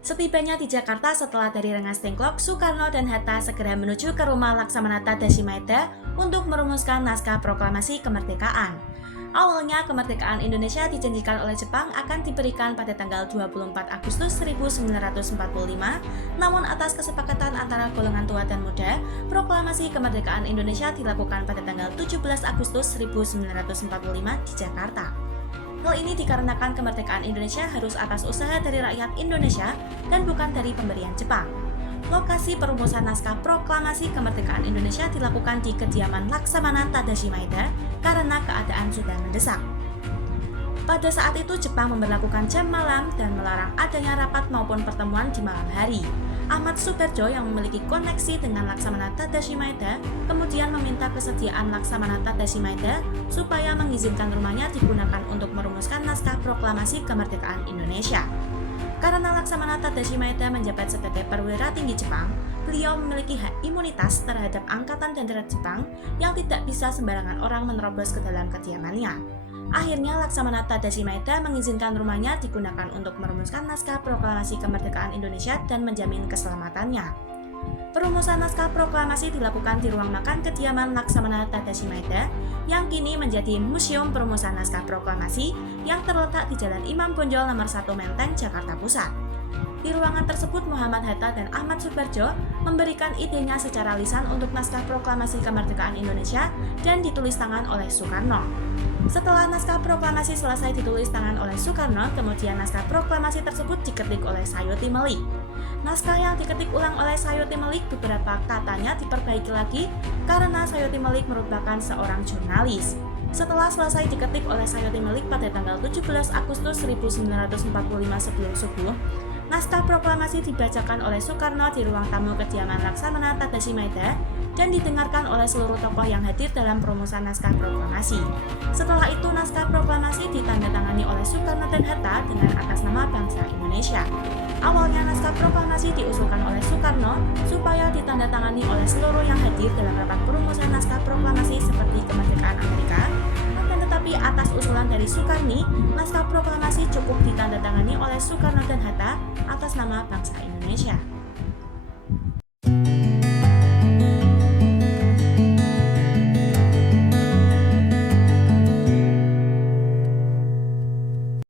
Setibanya di Jakarta setelah dari Rengas Dengklok, Soekarno dan Hatta segera menuju ke rumah Laksamana Tadashi Maeda untuk merumuskan naskah proklamasi kemerdekaan. Awalnya, kemerdekaan Indonesia dijanjikan oleh Jepang akan diberikan pada tanggal 24 Agustus 1945, namun atas kesepakatan antara golongan tua dan muda, proklamasi kemerdekaan Indonesia dilakukan pada tanggal 17 Agustus 1945 di Jakarta. Hal ini dikarenakan kemerdekaan Indonesia harus atas usaha dari rakyat Indonesia dan bukan dari pemberian Jepang. Lokasi perumusan naskah proklamasi kemerdekaan Indonesia dilakukan di kediaman Laksamana Tadashi Maeda karena keadaan sudah mendesak. Pada saat itu Jepang memberlakukan jam malam dan melarang adanya rapat maupun pertemuan di malam hari. Ahmad Suberjo yang memiliki koneksi dengan Laksamana Tadashi Maeda kemudian meminta kesediaan Laksamana Tadashi Maeda supaya mengizinkan rumahnya digunakan untuk merumuskan naskah proklamasi kemerdekaan Indonesia. Karena Laksamana Tadashi Maeda menjabat sebagai perwira tinggi Jepang, beliau memiliki hak imunitas terhadap angkatan dan darat Jepang yang tidak bisa sembarangan orang menerobos ke dalam kediamannya. Akhirnya Laksamana Tadashi Maeda mengizinkan rumahnya digunakan untuk merumuskan naskah proklamasi kemerdekaan Indonesia dan menjamin keselamatannya. Perumusan naskah proklamasi dilakukan di ruang makan kediaman Laksamana Tadashi Maeda yang kini menjadi Museum Perumusan Naskah Proklamasi yang terletak di Jalan Imam Bonjol nomor 1 Menteng, Jakarta Pusat. Di ruangan tersebut Muhammad Hatta dan Ahmad Suberjo memberikan idenya secara lisan untuk naskah proklamasi kemerdekaan Indonesia dan ditulis tangan oleh Soekarno. Setelah naskah proklamasi selesai ditulis tangan oleh Soekarno, kemudian naskah proklamasi tersebut diketik oleh Sayuti Melik. Naskah yang diketik ulang oleh Sayuti Melik beberapa katanya diperbaiki lagi karena Sayuti Melik merupakan seorang jurnalis. Setelah selesai diketik oleh Sayuti Melik pada tanggal 17 Agustus 1945 sebelum subuh, naskah proklamasi dibacakan oleh Soekarno di ruang tamu kediaman Laksamana Tadashi Maeda dan didengarkan oleh seluruh tokoh yang hadir dalam perumusan naskah proklamasi. Setelah itu, naskah proklamasi ditandatangani oleh Soekarno dan Hatta dengan atas nama bangsa Indonesia. Awalnya naskah proklamasi diusulkan oleh Soekarno supaya ditandatangani oleh seluruh yang hadir dalam rapat perumusan naskah proklamasi seperti kemerdekaan Amerika. Tetapi atas usulan dari Soekarni, naskah proklamasi cukup ditandatangani oleh Soekarno dan Hatta atas nama bangsa Indonesia.